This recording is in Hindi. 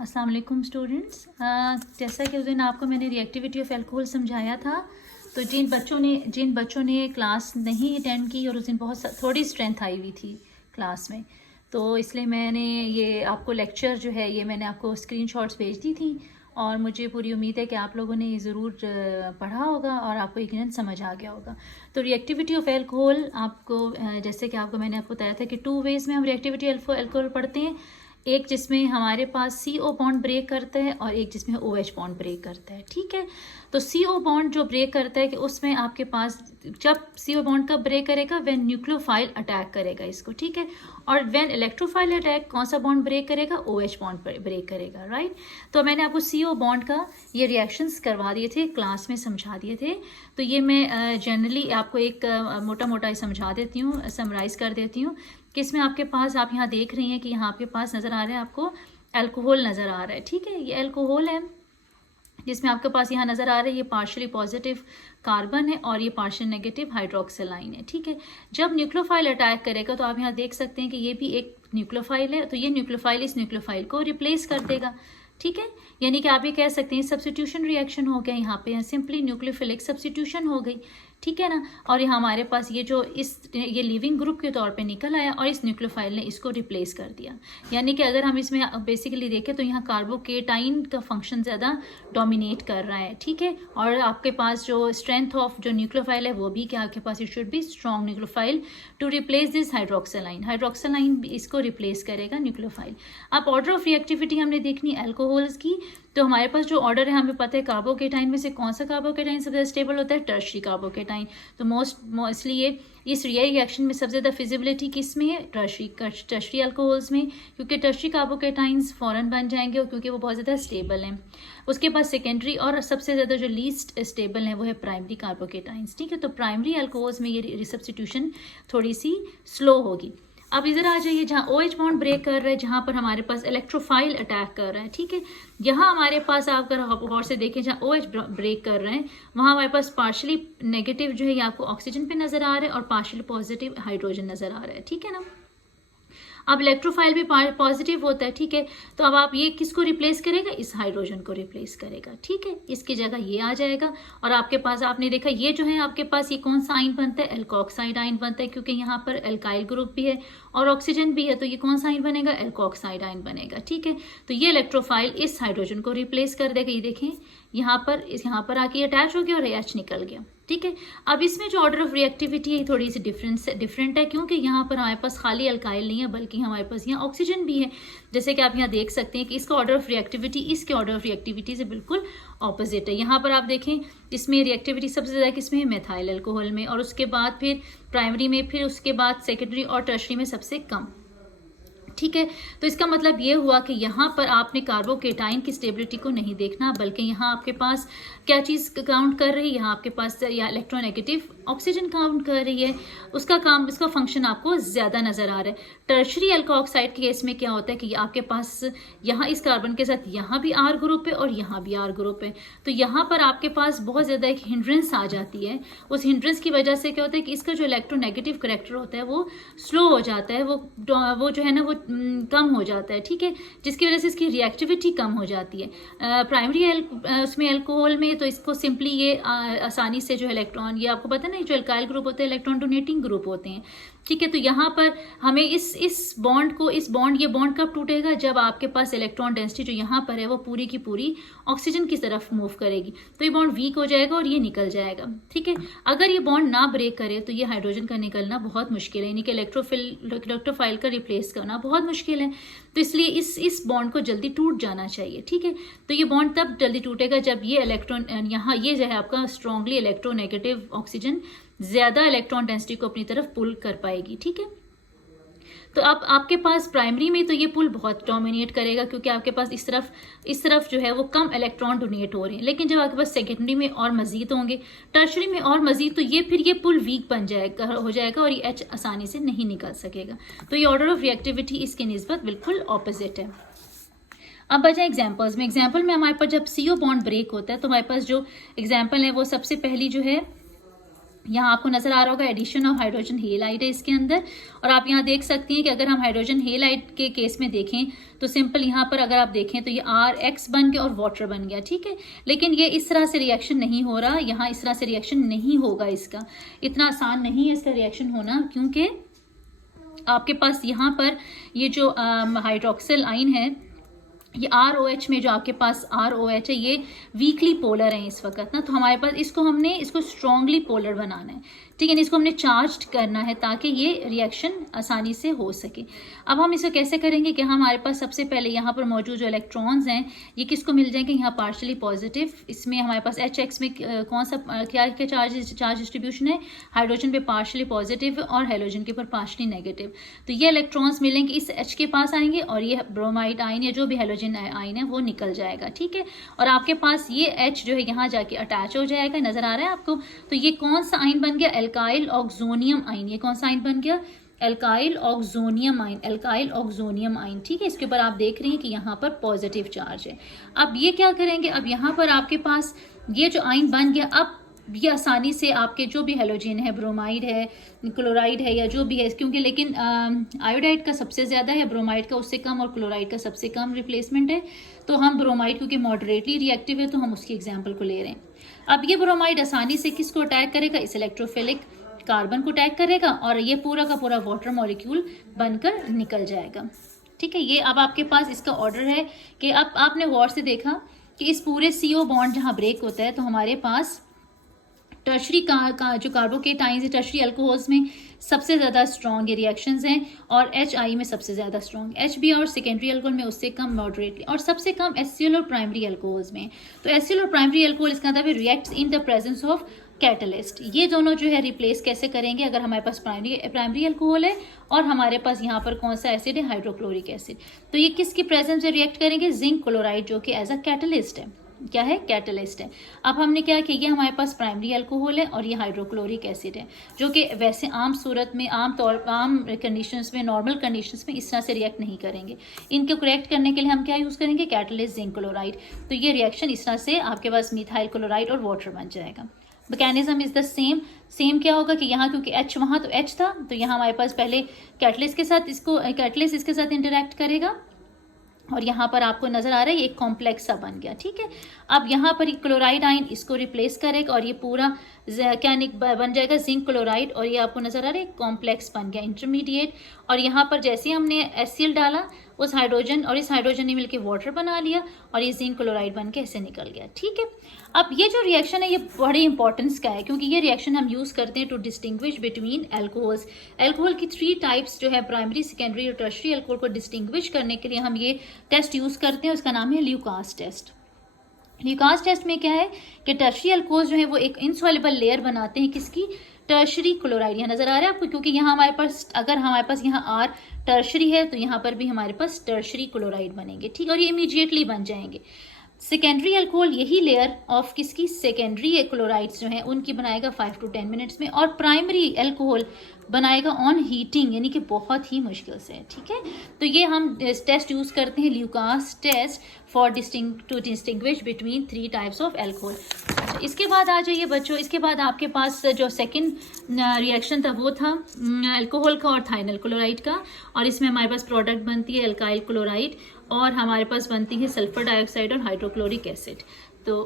अस्सलाम वालेकुम स्टूडेंट्स। जैसा कि उस दिन आपको मैंने रिएक्टिविटी ऑफ अल्कोहल समझाया था, तो जिन बच्चों ने क्लास नहीं अटेंड की और उस दिन थोड़ी स्ट्रेंथ आई हुई थी क्लास में, तो इसलिए मैंने ये आपको लेक्चर जो है ये मैंने आपको स्क्रीनशॉट्स भेज दी थी और मुझे पूरी उम्मीद है कि आप लोगों ने ज़रूर पढ़ा होगा और आपको यकीनन समझ आ गया होगा। तो रिएक्टिविटी ऑफ अल्कोहल आपको जैसे कि मैंने आपको बताया था कि 2 वेज़ में हम रिएक्टिविटी अल्कोहल पढ़ते हैं। एक जिसमें हमारे पास CO बॉन्ड ब्रेक करता है और एक जिसमें OH बॉन्ड ब्रेक करता है। ठीक है, तो CO बॉन्ड जो ब्रेक करता है कि उसमें आपके पास जब CO बॉन्ड का ब्रेक करेगा व्हेन न्यूक्लियोफाइल अटैक करेगा इसको, ठीक है, और व्हेन इलेक्ट्रोफाइल अटैक कौन सा बॉन्ड ब्रेक करेगा? OH बॉन्ड ब्रेक करेगा, राइट। तो मैंने आपको CO बॉन्ड का ये रिएक्शंस करवा दिए थे, क्लास में समझा दिए थे। तो ये मैं जनरली आपको एक मोटा मोटा समझा देती हूँ, समराइज कर देती हूँ कि इसमें आपके पास आप यहाँ देख रही हैं कि यहाँ आपके पास नज़र आ रहा है, आपको अल्कोहल नज़र आ रहा है। ठीक है, ये अल्कोहल है जिसमें आपके पास यहाँ नज़र आ रहा है ये पार्शियली पॉजिटिव कार्बन है और ये पार्शियल नेगेटिव हाइड्रोक्सिलाइन है। ठीक है, जब न्यूक्लियोफाइल अटैक करेगा तो आप यहाँ देख सकते हैं कि ये भी एक न्यूक्लियोफाइल है, तो ये न्यूक्लियोफाइल इस न्यूक्लियोफाइल को रिप्लेस कर देगा। ठीक है, यानी कि आप ये कह सकते हैं सब्स्टिट्यूशन रिएक्शन हो गया यहाँ पे, सिंपली न्यूक्लियोफिलिक सब्स्टिट्यूशन हो गई। ठीक है ना, और यहाँ हमारे पास ये लिविंग ग्रुप के तौर पे निकल आया और इस न्यूक्लियोफाइल ने इसको रिप्लेस कर दिया। यानी कि अगर हम इसमें बेसिकली देखें तो यहाँ कार्बोकेटाइन का फंक्शन ज़्यादा डोमिनेट कर रहा है। ठीक है, और आपके पास जो स्ट्रेंथ ऑफ जो न्यूक्लियोफाइल है वो भी क्या आपके पास, it should be strong nucleophile to replace this hydroxyl ion इसको रिप्लेस करेगा न्यूक्लियोफाइल। अब ऑर्डर ऑफ रिएक्टिविटी हमने देखनी अल्कोहल्स की, तो हमारे पास जो ऑर्डर है हमें पता है कार्बोकेटाइन में से कौन सा कार्बोकेटाइन सबसे स्टेबल होता है? Tertiary carbocation. तो मोस्टली ये इस रिएक्शन में सबसे ज़्यादा फिजिबिलिटी किस में है? टर्शरी अल्कोहल्स में, क्योंकि टर्शरी कार्बोकेटाइंस फ़ौरन बन जाएंगे और क्योंकि वो बहुत ज़्यादा स्टेबल हैं। उसके बाद सेकेंडरी और सबसे ज़्यादा जो लीस्ट स्टेबल है वो है प्राइमरी कार्बोकेटाइंस। ठीक है, तो प्राइमरी अल्कोहल्स में ये रिसब्स्टिट्यूशन थोड़ी सी स्लो होगी। अब इधर आ जाइए जहाँ OH बॉन्ड ब्रेक कर रहे हैं, जहाँ पर हमारे पास इलेक्ट्रोफाइल अटैक कर रहा है। ठीक है, यहाँ हमारे पास आप अगर गौर से देखें जहाँ OH ब्रेक कर रहे हैं वहाँ हमारे पास पार्शियली नेगेटिव जो है ये आपको ऑक्सीजन पे नजर आ रहा है और पार्शियली पॉजिटिव हाइड्रोजन नजर आ रहा है। ठीक है ना, अब इलेक्ट्रोफाइल भी पॉजिटिव होता है। ठीक है, तो अब आप ये किसको रिप्लेस करेगा? इस हाइड्रोजन को रिप्लेस करेगा। ठीक है, इसकी जगह ये आ जाएगा और आपके पास आपने देखा ये जो है आपके पास ये कौन सा आयन बनता है? एल्कोक्साइड आयन बनता है, क्योंकि यहाँ पर एल्काइल ग्रुप भी है और ऑक्सीजन भी है, तो ये कौन सा आयन बनेगा? एल्कोक्साइड आयन बनेगा। ठीक है, तो ये इलेक्ट्रोफाइल इस हाइड्रोजन को रिप्लेस कर देगा। ये देखें यहाँ पर आके अटैच हो गया और H निकल गया। ठीक है, अब इसमें जो ऑर्डर ऑफ रिएक्टिविटी है थोड़ी सी डिफरेंट है, क्योंकि यहाँ पर हमारे पास खाली अल्काइल नहीं है बल्कि हमारे पास यहाँ ऑक्सीजन भी है। जैसे कि आप यहाँ देख सकते हैं कि इसका ऑर्डर ऑफ रिएक्टिविटी इसके ऑर्डर ऑफ रिएक्टिविटी से बिल्कुल ऑपोजिट है। यहाँ पर आप देखें इसमें रिएक्टिविटी सबसे ज़्यादा किसमें है? मेथाइल अल्कोहल में, और उसके बाद फिर प्राइमरी में, फिर उसके बाद सेकेंडरी और टर्शरी में सबसे कम। ठीक है, तो इसका मतलब ये हुआ कि यहाँ पर आपने कार्बोकेटाइन की स्टेबिलिटी को नहीं देखना, बल्कि यहाँ आपके पास क्या चीज़ काउंट कर रही है? यहाँ आपके पास या इलेक्ट्रोनेगेटिव ऑक्सीजन काउंट कर रही है, उसका फंक्शन आपको ज़्यादा नज़र आ रहा है। टर्शरी अल्कोक्साइड के केस में क्या होता है कि आपके पास यहाँ इस कार्बन के साथ यहाँ भी R ग्रुप है और यहाँ भी R ग्रुप है, तो यहाँ पर आपके पास बहुत ज़्यादा एक हिंड्रेंस आ जाती है। उस हिंड्रेंस की वजह से क्या होता है कि इसका जो इलेक्ट्रोनेगेटिव करेक्टर होता है वो स्लो हो जाता है, वो जो है ना वो कम हो जाता है। ठीक है, जिसकी वजह से इसकी रिएक्टिविटी कम हो जाती है। प्राइमरी उसमें अल्कोहल में तो इसको सिंपली ये आसानी से जो इलेक्ट्रॉन, ये आपको पता है ना जो अल्काइल ग्रुप होते हैं इलेक्ट्रॉन डोनेटिंग ग्रुप होते हैं। ठीक है, तो यहाँ पर हमें इस बॉन्ड ये बॉन्ड कब टूटेगा? जब आपके पास इलेक्ट्रॉन डेंसिटी जो यहाँ पर है वो पूरी की पूरी ऑक्सीजन की तरफ मूव करेगी, तो ये बॉन्ड वीक हो जाएगा और ये निकल जाएगा। ठीक है, अगर ये बॉन्ड ना ब्रेक करे तो ये हाइड्रोजन का निकलना बहुत मुश्किल है, यानी कि इलेक्ट्रोफाइल का रिप्लेस करना बहुत मुश्किल है। तो इसलिए इस बॉन्ड को जल्दी टूट जाना चाहिए। ठीक है, तो ये बॉन्ड तब जल्दी टूटेगा जब ये इलेक्ट्रॉन यहाँ ये जो है आपका स्ट्रॉन्गली इलेक्ट्रोनेगेटिव ऑक्सीजन ज्यादा इलेक्ट्रॉन डेंसिटी को अपनी तरफ पुल कर पाएगी। ठीक है, तो अब आपके पास प्राइमरी में तो ये पुल बहुत डोमिनेट करेगा, क्योंकि आपके पास इस तरफ जो है वो कम इलेक्ट्रॉन डोनेट हो रहे हैं। लेकिन जब आपके पास सेकेंडरी में और मजीद होंगे, टर्शरी में और मजीद, तो ये पुल वीक बन जाएगा हो जाएगा और ये H आसानी से नहीं निकल सकेगा। तो ये ऑर्डर ऑफ रिएक्टिविटी इसके निस्बत बिल्कुल ऑपोजिट है। अब बजाय एग्जाम्पल्स में हमारे पास जब CO बॉन्ड ब्रेक होता है तो हमारे पास जो एग्जाम्पल है वो सबसे पहली जो है यहाँ आपको नजर आ रहा होगा एडिशन ऑफ हाइड्रोजन हेलाइड है इसके अंदर। और आप यहाँ देख सकती हैं कि अगर हम हाइड्रोजन हेलाइड के केस में देखें तो सिंपल यहाँ पर अगर आप देखें तो ये RX बन गया और वाटर बन गया, ठीक है। लेकिन ये इस तरह से रिएक्शन नहीं हो रहा, यहाँ इस तरह से रिएक्शन नहीं होगा, इसका इतना आसान नहीं है इसका रिएक्शन होना, क्योंकि आपके पास यहाँ पर ये जो हाइड्रोक्सिल आइन है, ये ROH में जो आपके पास ROH है ये वीकली पोलर है इस वक्त ना। तो हमारे पास हमने इसको स्ट्रॉन्गली पोलर बनाना है, ठीक है। इसको हमने चार्ज करना है ताकि ये रिएक्शन आसानी से हो सके। अब हम इसे कैसे करेंगे कि हमारे पास सबसे पहले यहाँ पर मौजूद जो इलेक्ट्रॉन्स हैं ये किसको मिल जाएंगे, यहाँ पार्शली पॉजिटिव, इसमें हमारे पास HX में कौन सा क्या चार्ज डिस्ट्रीब्यूशन है, हाइड्रोजन पे पार्शली पॉजिटिव और हेलोजन के ऊपर पार्शली नेगेटिव। तो ये इलेक्ट्रॉन्स मिलेंगे इस H के पास आएंगे और ये ब्रोमाइड आइन या जो भी हेलोजन आइन है वो निकल जाएगा, ठीक है। और आपके पास ये H जो है यहाँ जाके अटैच हो जाएगा, नजर आ रहा है आपको। तो ये कौन सा आइन बन गया, एल्काइल ऑक्सोनियम आइन। ये कौन सा आइन बन गया, एल्काइल ऑक्सोनियम आइन, एल्काइल ऑक्सोनियम आइन, ठीक है। इसके ऊपर आप देख रहे हैं कि यहाँ पर पॉजिटिव चार्ज है। अब ये क्या करेंगे, अब यहाँ पर आपके पास ये जो आइन बन गया, अब ये आसानी से आपके जो भी हेलोजन है, ब्रोमाइड है, क्लोराइड है या जो भी है, क्योंकि लेकिन आयोडाइड का सबसे ज़्यादा है, ब्रोमाइड का उससे कम और क्लोराइड का सबसे कम रिप्लेसमेंट है। तो हम ब्रोमाइड क्योंकि मॉडरेटली रिएक्टिव है तो हम उसकी एग्जाम्पल को ले रहे हैं। अब ये ब्रोमाइड आसानी से किसको अटैक करेगा, इस इलेक्ट्रोफिलिक कार्बन को अटैक करेगा और ये पूरा का पूरा वाटर मॉलिक्यूल बनकर निकल जाएगा, ठीक है। ये अब आपके पास इसका ऑर्डर है कि अब आपने गौर से देखा कि इस पूरे CO बॉन्ड जहाँ ब्रेक होता है तो हमारे पास टर्शरी का जो कार्बोकेटाइंस है, टर्शरी अल्कोहल्स में सबसे ज़्यादा स्ट्रॉन्ग ये रिएक्शंस हैं और HI में सबसे ज़्यादा स्ट्रॉन्ग, HB और सेकेंडरी अल्कोहल में उससे कम मॉडरेटली, और सबसे कम HCl और प्राइमरी अल्कोहल्स में। तो HCl और प्राइमरी अल्कोहल इसका मतलब reacts in the presence of catalyst. ये दोनों जो है रिप्लेस कैसे करेंगे, अगर हमारे पास प्राइमरी अल्कोहल है और हमारे पास यहाँ पर कौन सा एसिड है, हाइड्रोक्लोरिक एसिड, तो ये किसकी प्रेजेंस में रिएक्ट करेंगे, जिंक क्लोराइड, जो कि एज अ कैटलिस्ट है, क्या है, कैटलिस्ट है। अब हमने क्या किया, हमारे पास प्राइमरी अल्कोहल है और ये हाइड्रोक्लोरिक एसिड है, जो कि वैसे आम सूरत में आम कंडीशंस में, नॉर्मल कंडीशंस में इस तरह से रिएक्ट नहीं करेंगे। इनको करेक्ट करने के लिए हम क्या यूज़ करेंगे, कैटलिस्ट जिंक क्लोराइड। तो ये रिएक्शन इस तरह से आपके पास मिथाइल क्लोराइड और वाटर बन जाएगा। मैकेनिज्म इज द सेम क्या होगा कि यहाँ क्योंकि H वहाँ तो H था, तो यहाँ हमारे पास पहले कैटलिस्ट के साथ कैटलिस्ट इसके साथ इंटरेक्ट करेगा और यहाँ पर आपको नजर आ रहा है ये एक कॉम्प्लेक्स सा बन गया, ठीक है। अब यहाँ पर क्लोराइड आइन इसको रिप्लेस करेगा और ये पूरा क्या बन जाएगा, जिंक क्लोराइड, और ये आपको नजर आ रहा है कॉम्प्लेक्स बन गया, इंटरमीडिएट। और यहाँ पर जैसे ही हमने HCl डाला उस हाइड्रोजन और इस हाइड्रोजन ने मिलकर वाटर बना लिया और ये जिंक क्लोराइड बन के ऐसे निकल गया, ठीक है। अब ये जो रिएक्शन है ये बड़ी इंपॉर्टेंस का है, क्योंकि ये रिएक्शन हम यूज़ करते हैं to distinguish between alcohols. Alcohol की 3 टाइप्स जो है, प्राइमरी, सेकेंडरी और टर्शरी एल्कोहल को डिस्टिंग्विश करने के लिए हम ये टेस्ट यूज़ करते हैं, उसका नाम है ल्यूकास टेस्ट। ल्यूकास टेस्ट में क्या है कि टर्शरी अल्कोहल जो है वो एक इनसॉल्युबल लेयर बनाते हैं, किसकी, टर्शरी क्लोराइड। यहाँ नजर आ रहा है आपको, क्योंकि यहाँ हमारे पास अगर हमारे पास यहाँ R टर्शरी है तो यहाँ पर भी हमारे पास टर्शरी क्लोराइड बनेंगे, ठीक, और ये इमीडिएटली बन जाएंगे। सेकेंडरी अल्कोहल यही लेयर ऑफ किसकी, सेकेंडरी क्लोराइड्स जो है उनकी बनाएगा 5 to 10 मिनट्स में, और प्राइमरी अल्कोहल बनाएगा ऑन हीटिंग, यानी कि बहुत ही मुश्किल से, ठीक है। तो ये हम टेस्ट यूज करते हैं, Lucas test, for to distinguish between 3 types of alcohol. अच्छा, इसके बाद आ जाइए बच्चों, इसके बाद आपके पास जो सेकंड रिएक्शन था वो था अल्कोहल का और थाइनल क्लोराइड का, और इसमें हमारे पास प्रोडक्ट बनती है अल्काइल क्लोराइड और हमारे पास बनती है सल्फर डाइऑक्साइड और हाइड्रोक्लोरिक एसिड। तो